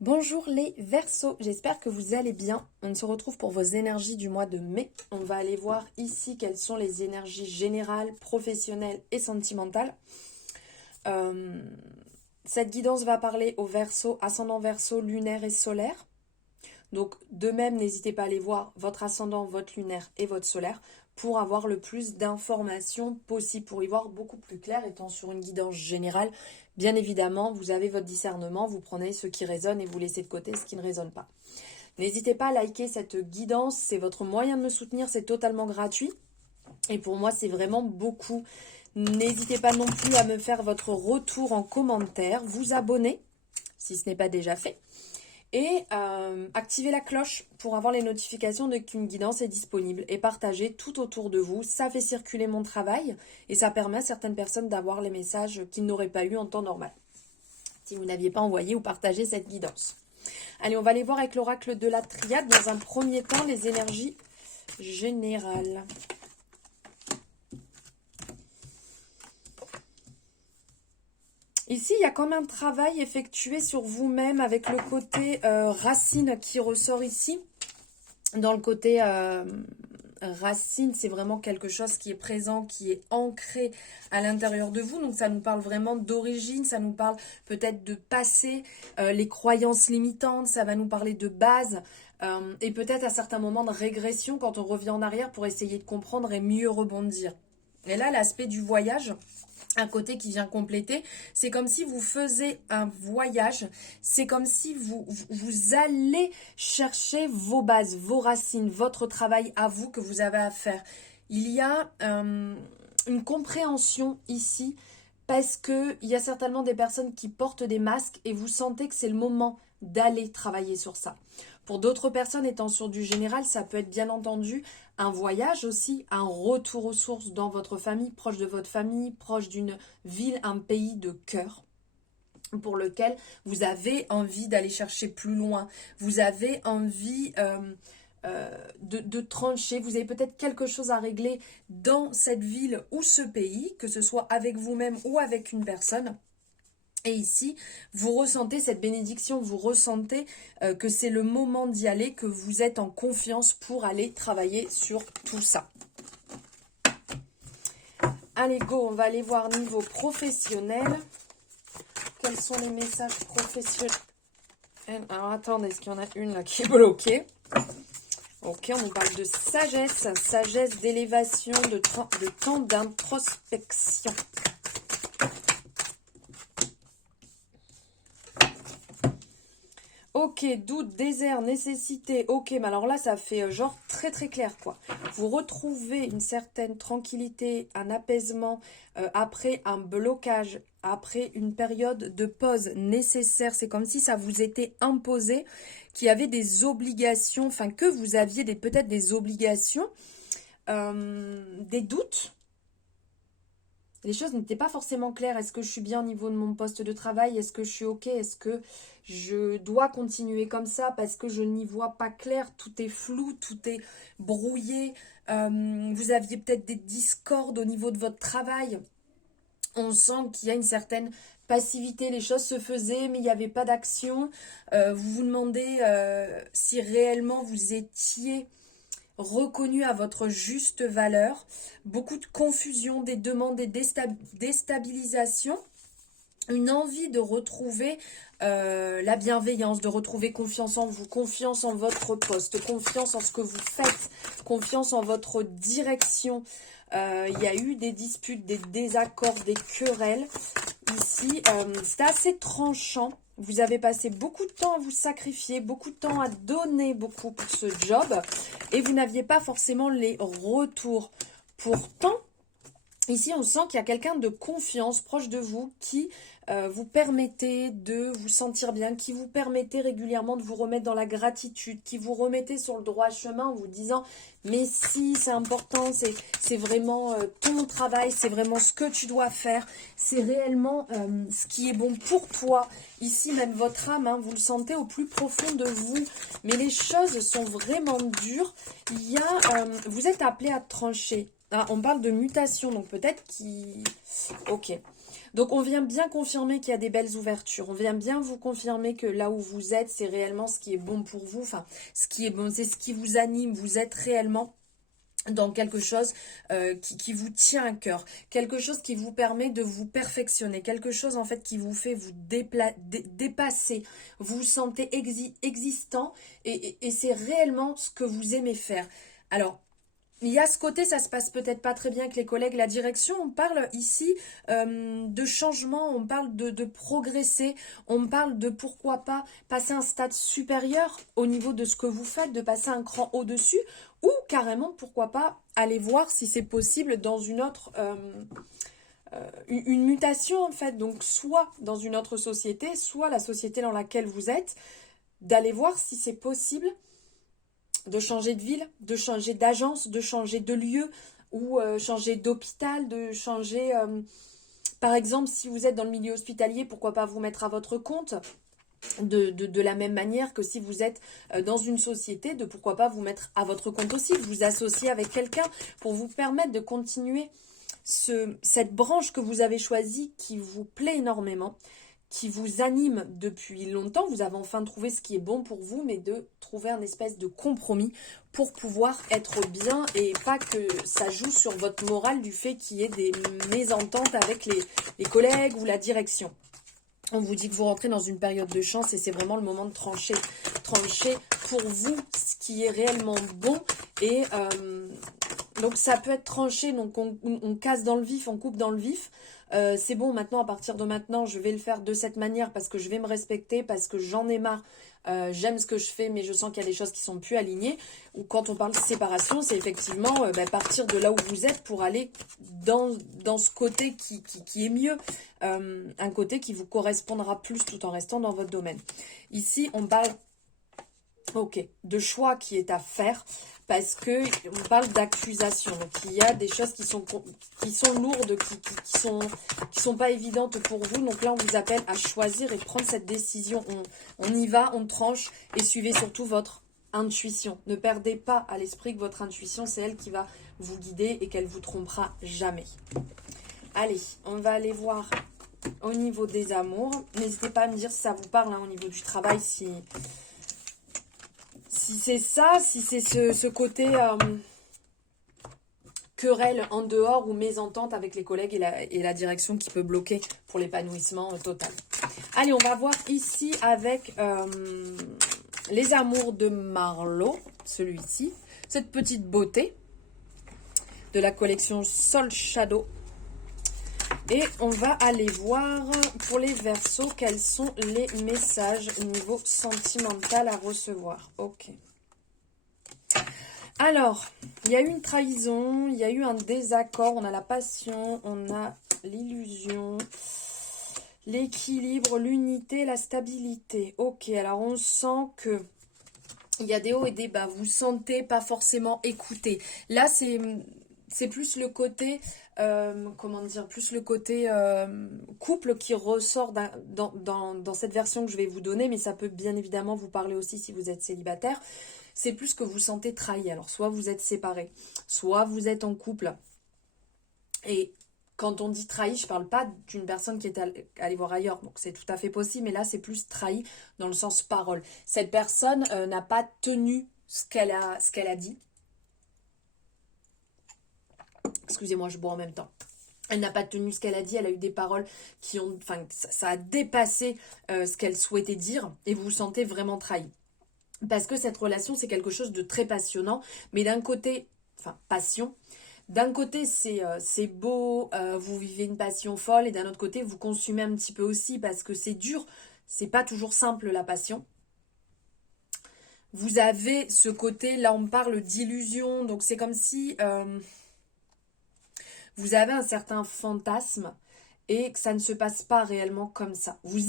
Bonjour les Verseaux, j'espère que vous allez bien. On se retrouve pour vos énergies du mois de mai. On va aller voir ici quelles sont les énergies générales, professionnelles et sentimentales. Cette guidance va parler aux Verseaux, ascendant Verseau, lunaire et solaire. Donc de même, n'hésitez pas à aller voir votre ascendant, votre lunaire et votre solaire pour avoir le plus d'informations possible, pour y voir beaucoup plus clair, étant sur une guidance générale. Bien évidemment, vous avez votre discernement, vous prenez ce qui résonne et vous laissez de côté ce qui ne résonne pas. N'hésitez pas à liker cette guidance, c'est votre moyen de me soutenir, c'est totalement gratuit. Et pour moi, c'est vraiment beaucoup. N'hésitez pas non plus à me faire votre retour en commentaire, vous abonner si ce n'est pas déjà fait. Et activez la cloche pour avoir les notifications de qu'une guidance est disponible et partagez tout autour de vous. Ça fait circuler mon travail et ça permet à certaines personnes d'avoir les messages qu'ils n'auraient pas eu en temps normal si vous n'aviez pas envoyé ou partagé cette guidance. Allez, on va aller voir avec l'oracle de la triade dans un premier temps les énergies générales. Ici, il y a comme un travail effectué sur vous-même avec le côté racine qui ressort ici. Dans le côté racine, c'est vraiment quelque chose qui est présent, qui est ancré à l'intérieur de vous. Donc, ça nous parle vraiment d'origine, ça nous parle peut-être de passé, les croyances limitantes, ça va nous parler de base et peut-être à certains moments de régression quand on revient en arrière pour essayer de comprendre et mieux rebondir. Et là, l'aspect du voyage, un côté qui vient compléter, c'est comme si vous faisiez un voyage, c'est comme si vous allez chercher vos bases, vos racines, votre travail à vous que vous avez à faire. Il y a une compréhension ici parce qu'il y a certainement des personnes qui portent des masques et vous sentez que c'est le moment d'aller travailler sur ça. Pour d'autres personnes étant sur du général, ça peut être bien entendu un voyage aussi, un retour aux sources dans votre famille, proche de votre famille, proche d'une ville, un pays de cœur pour lequel vous avez envie d'aller chercher plus loin. Vous avez envie de trancher, vous avez peut-être quelque chose à régler dans cette ville ou ce pays, que ce soit avec vous-même ou avec une personne. Et ici, vous ressentez cette bénédiction, vous ressentez que c'est le moment d'y aller, que vous êtes en confiance pour aller travailler sur tout ça. Allez, go, on va aller voir niveau professionnel. Quels sont les messages professionnels? Alors, attendez, est-ce qu'il y en a une là qui est bloquée? Ok, on nous parle de sagesse, sagesse d'élévation, de temps d'introspection. Ok, doute, désert, nécessité. Ok, mais alors là, ça fait genre très très clair quoi. Vous retrouvez une certaine tranquillité, un apaisement après un blocage, après une période de pause nécessaire. C'est comme si ça vous était imposé, qu'il y avait des obligations, enfin que vous aviez peut-être des obligations, des doutes. Les choses n'étaient pas forcément claires. Est-ce que je suis bien au niveau de mon poste de travail? Est-ce que je suis OK? Est-ce que je dois continuer comme ça parce que je n'y vois pas clair? Tout est flou, tout est brouillé. Vous aviez peut-être des discordes au niveau de votre travail. On sent qu'il y a une certaine passivité. Les choses se faisaient, mais il n'y avait pas d'action. Vous vous demandez si réellement vous étiez reconnu à votre juste valeur, beaucoup de confusion, des demandes et déstabilisation, une envie de retrouver la bienveillance, de retrouver confiance en vous, confiance en votre poste, confiance en ce que vous faites, confiance en votre direction. Il y a eu des disputes, des désaccords, des querelles. Ici, c'est assez tranchant. Vous avez passé beaucoup de temps à vous sacrifier, beaucoup de temps à donner beaucoup pour ce job et vous n'aviez pas forcément les retours. Pourtant, ici, on sent qu'il y a quelqu'un de confiance proche de vous qui vous permettait de vous sentir bien, qui vous permettait régulièrement de vous remettre dans la gratitude, qui vous remettait sur le droit chemin en vous disant « Mais si, c'est important, c'est vraiment ton travail, c'est vraiment ce que tu dois faire, c'est réellement ce qui est bon pour toi. » Ici, même votre âme, hein, vous le sentez au plus profond de vous. Mais les choses sont vraiment dures. Vous êtes appelé à trancher. Ah, on parle de mutation, donc peut-être qu'il... Ok. Donc on vient bien confirmer qu'il y a des belles ouvertures. On vient bien vous confirmer que là où vous êtes, c'est réellement ce qui est bon pour vous. Enfin, ce qui est bon, c'est ce qui vous anime. Vous êtes réellement dans quelque chose qui vous tient à cœur, quelque chose qui vous permet de vous perfectionner, quelque chose en fait qui vous fait vous dépasser, vous vous sentez existant et c'est réellement ce que vous aimez faire. Alors, il y a ce côté, ça se passe peut-être pas très bien avec les collègues, la direction. On parle ici de changement, on parle de progresser, on parle de pourquoi pas passer un stade supérieur au niveau de ce que vous faites, de passer un cran au-dessus, ou carrément, pourquoi pas, aller voir si c'est possible dans une autre, une mutation en fait. Donc soit dans une autre société, soit la société dans laquelle vous êtes, d'aller voir si c'est possible de changer de ville, de changer d'agence, de changer de lieu ou changer d'hôpital, de changer, par exemple, si vous êtes dans le milieu hospitalier, pourquoi pas vous mettre à votre compte de la même manière que si vous êtes dans une société, de pourquoi pas vous mettre à votre compte aussi, vous associer avec quelqu'un pour vous permettre de continuer cette branche que vous avez choisie qui vous plaît énormément, qui vous anime depuis longtemps. Vous avez enfin trouvé ce qui est bon pour vous, mais de trouver un espèce de compromis pour pouvoir être bien et pas que ça joue sur votre morale du fait qu'il y ait des mésententes avec les collègues ou la direction. On vous dit que vous rentrez dans une période de chance et c'est vraiment le moment de trancher. Trancher pour vous ce qui est réellement bon. Et donc ça peut être tranché, donc on casse dans le vif, on coupe dans le vif. C'est bon, maintenant, à partir de maintenant, je vais le faire de cette manière parce que je vais me respecter, parce que j'en ai marre. J'aime ce que je fais, mais je sens qu'il y a des choses qui sont plus alignées. Ou quand on parle de séparation, c'est effectivement partir de là où vous êtes pour aller dans ce côté qui est mieux. Un côté qui vous correspondra plus tout en restant dans votre domaine. Ici, on parle de choix qui est à faire parce que on parle d'accusation. Donc il y a des choses qui sont lourdes, qui sont pas évidentes pour vous. Donc là, on vous appelle à choisir et prendre cette décision. On y va, on tranche et suivez surtout votre intuition. Ne perdez pas à l'esprit que votre intuition, c'est elle qui va vous guider et qu'elle vous trompera jamais. Allez, on va aller voir au niveau des amours. N'hésitez pas à me dire si ça vous parle au niveau du travail, si c'est ça, si c'est ce côté querelle en dehors ou mésentente avec les collègues et la direction qui peut bloquer pour l'épanouissement total. Allez, on va voir ici avec les amours de Marlo, celui-ci, cette petite beauté de la collection Soul Shadow. Et on va aller voir pour les Verseaux quels sont les messages niveau sentimental à recevoir. Ok. Alors, il y a eu une trahison, il y a eu un désaccord, on a la passion, on a l'illusion, l'équilibre, l'unité, la stabilité. Ok, alors on sent que il y a des hauts et des bas, vous sentez pas forcément écouté. Là, c'est plus le côté, plus le côté couple qui ressort dans cette version que je vais vous donner, mais ça peut bien évidemment vous parler aussi si vous êtes célibataire. C'est plus que vous sentez trahi. Alors, soit vous êtes séparés, soit vous êtes en couple. Et quand on dit trahi, je ne parle pas d'une personne qui est allée voir ailleurs. Donc, c'est tout à fait possible. Mais là, c'est plus trahi dans le sens parole. Cette personne n'a pas tenu ce qu'elle a dit. Excusez-moi, je bois en même temps. Elle n'a pas tenu ce qu'elle a dit. Elle a eu des paroles qui ont... Enfin, ça a dépassé ce qu'elle souhaitait dire. Et vous vous sentez vraiment trahi. Parce que cette relation, c'est quelque chose de très passionnant. Mais d'un côté, passion. D'un côté, c'est beau, vous vivez une passion folle. Et d'un autre côté, vous consumez un petit peu aussi parce que c'est dur. C'est pas toujours simple, la passion. Vous avez ce côté, là on parle d'illusion. Donc c'est comme si vous avez un certain fantasme. Et que ça ne se passe pas réellement comme ça. Vous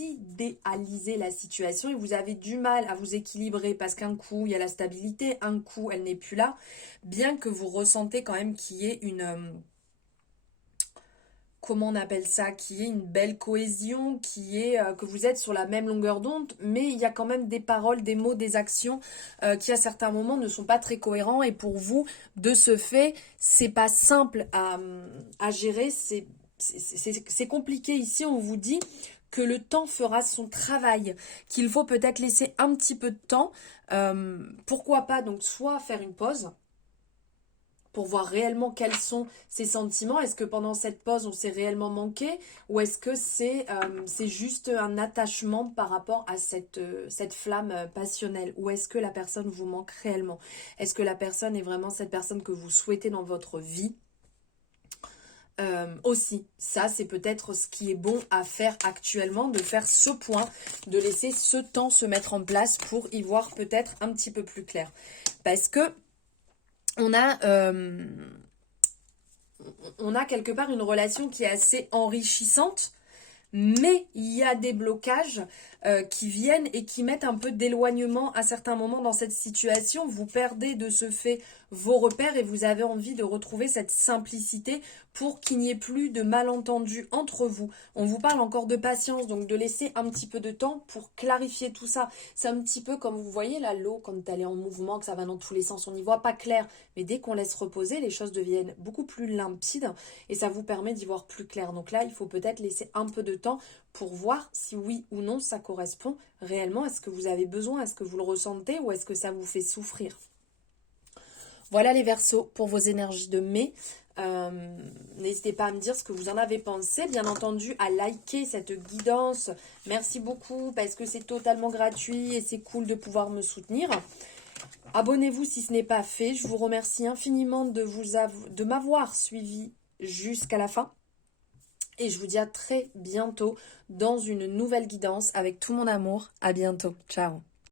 idéalisez la situation et vous avez du mal à vous équilibrer parce qu'un coup, il y a la stabilité, un coup, elle n'est plus là. Bien que vous ressentez quand même qu'il y ait une... comment on appelle ça? Qu'il y ait une belle cohésion, que vous êtes sur la même longueur d'onde, mais il y a quand même des paroles, des mots, des actions qui à certains moments ne sont pas très cohérents. Et pour vous, de ce fait, c'est pas simple à gérer, c'est compliqué ici, on vous dit que le temps fera son travail, qu'il faut peut-être laisser un petit peu de temps. Pourquoi pas donc soit faire une pause pour voir réellement quels sont ses sentiments. Est-ce que pendant cette pause, on s'est réellement manqué ou est-ce que c'est juste un attachement par rapport à cette flamme passionnelle ou est-ce que la personne vous manque réellement? Est-ce que la personne est vraiment cette personne que vous souhaitez dans votre vie? Aussi, ça c'est peut-être ce qui est bon à faire actuellement, de faire ce point, de laisser ce temps se mettre en place pour y voir peut-être un petit peu plus clair. Parce que on a quelque part une relation qui est assez enrichissante, mais il y a des blocages qui viennent et qui mettent un peu d'éloignement à certains moments dans cette situation. Vous perdez de ce fait vos repères et vous avez envie de retrouver cette simplicité pour qu'il n'y ait plus de malentendus entre vous. On vous parle encore de patience, donc de laisser un petit peu de temps pour clarifier tout ça. C'est un petit peu comme vous voyez là, l'eau quand elle est en mouvement, que ça va dans tous les sens, on n'y voit pas clair. Mais dès qu'on laisse reposer, les choses deviennent beaucoup plus limpides et ça vous permet d'y voir plus clair. Donc là, il faut peut-être laisser un peu de temps pour voir si oui ou non ça correspond réellement. Est-ce que vous avez besoin? Est-ce que vous le ressentez? Ou est-ce que ça vous fait souffrir? Voilà les Verseaux pour vos énergies de mai. N'hésitez pas à me dire ce que vous en avez pensé. Bien entendu, à liker cette guidance. Merci beaucoup parce que c'est totalement gratuit et c'est cool de pouvoir me soutenir. Abonnez-vous si ce n'est pas fait. Je vous remercie infiniment de m'avoir suivi jusqu'à la fin. Et je vous dis à très bientôt dans une nouvelle guidance avec tout mon amour. À bientôt. Ciao.